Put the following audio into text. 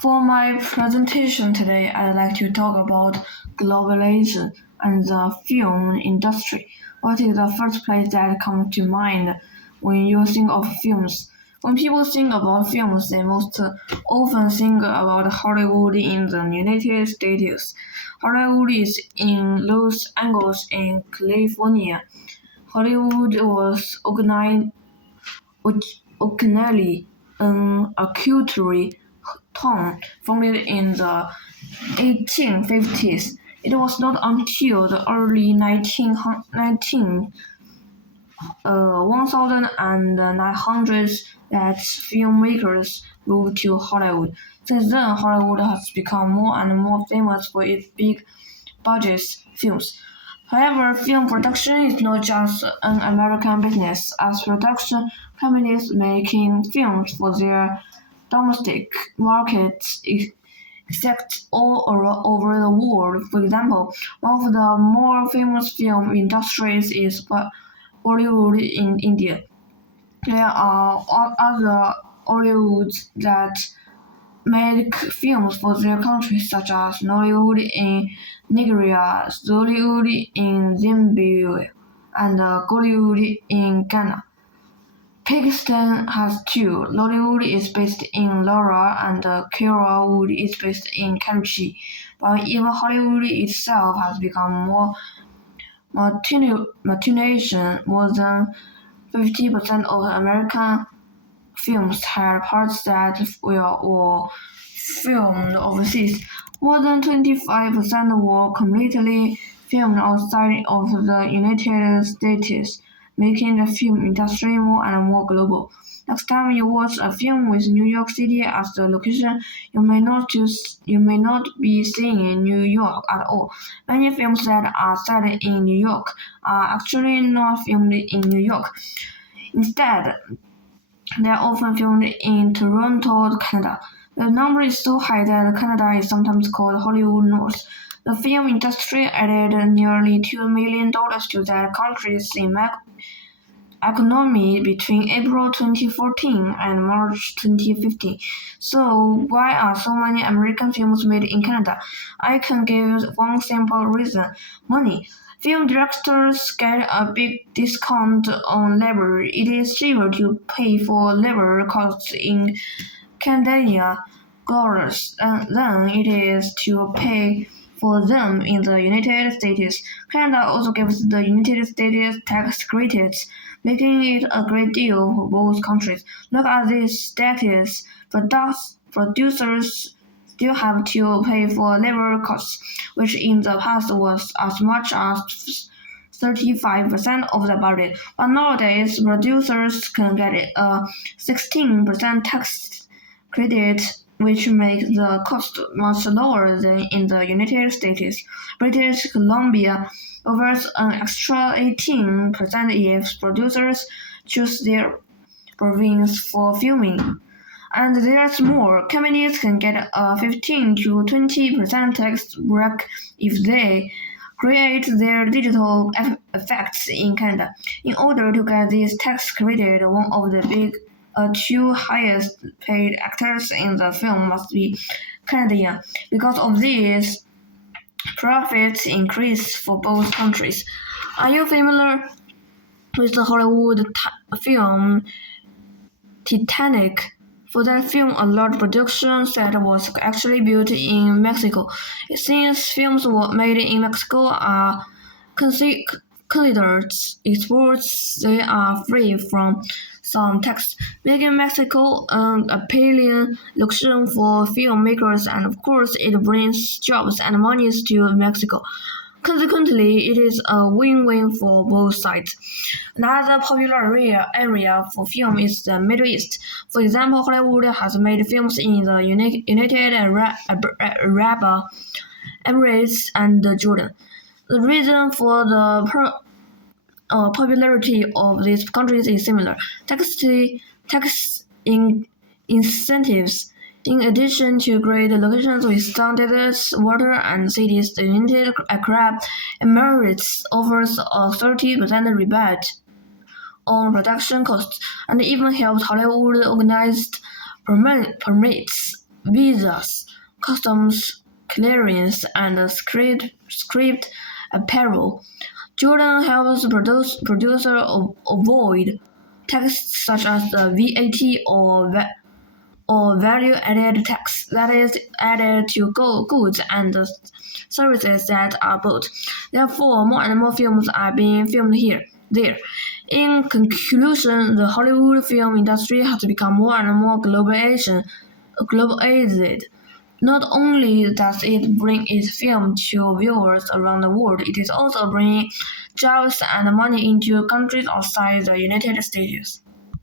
For my presentation today, I'd like to talk about globalization and the film industry. What is the first place that comes to mind when you think of films? When people think about films, they most often think about Hollywood in the United States. Hollywood is in Los Angeles in California. Hollywood was originally an acutely town founded in the 1850s. It was not until the early 1900s that filmmakers moved to Hollywood. Since then, Hollywood has become more and more famous for its big-budget films. However, film production is not just an American business, as production companies making films for their domestic markets exist all over the world. For example, one of the more famous film industries is Bollywood in India. There are other Hollywoods that make films for their countries, such as Nollywood in Nigeria, Zollywood in Zimbabwe, and Gollywood in Ghana. Pakistan has two. Lollywood is based in Lahore and Kerala is based in Karachi. But even Hollywood itself has become more multinational. More than 50% of American films had parts that were filmed overseas. More than 25% were completely filmed outside of the United States, making the film industry more and more global. Next time you watch a film with New York City as the location, you may not be seeing New York at all. Many films that are set in New York are actually not filmed in New York. Instead, they are often filmed in Toronto, Canada. The number is so high that Canada is sometimes called Hollywood North. The film industry added nearly $2 million to that country's economy between April 2014 and March 2015. So why are so many American films made in Canada? I can give one simple reason: money. Film directors get a big discount on labor. It is cheaper to pay for labor costs in Canadian dollars than it is to pay for them in the United States. Canada also gives the United States tax credits, making it a great deal for both countries. Look at these status. Producers still have to pay for labor costs, which in the past was as much as 35% of the budget. But nowadays, producers can get a 16% tax credit, which makes the cost much lower than in the United States. British Columbia offers an extra 18% if producers choose their province for filming. And there's more. Companies can get a 15 to 20% tax break if they create their digital effects in Canada. In order to get this tax credit, one of the two highest paid actors in the film must be Canadian. Because of this, profits increase for both countries. Are you familiar with the Hollywood film Titanic? For that film, a large production set was actually built in Mexico. Since films were made in Mexico are considered exports, they are free from some tax, making Mexico an appealing location for filmmakers, and of course it brings jobs and money to Mexico. Consequently, it is a win-win for both sides. Another popular area for film is the Middle East. For example, Hollywood has made films in the United Arab Emirates and Jordan. The reason for the popularity of these countries is similar: tax incentives. In addition to great locations with sun deserts, water, and cities, the United Arab Emirates offers a 30% rebate on production costs, and even helps Hollywood organize permits visas, customs clearance, and script apparel. Jordan helps producers avoid taxes such as the VAT or value-added tax that is added to goods and services that are bought. Therefore, more and more films are being filmed there. In conclusion, the Hollywood film industry has become more and more globalized. Not only does it bring its film to viewers around the world, it is also bringing jobs and money into countries outside the United States.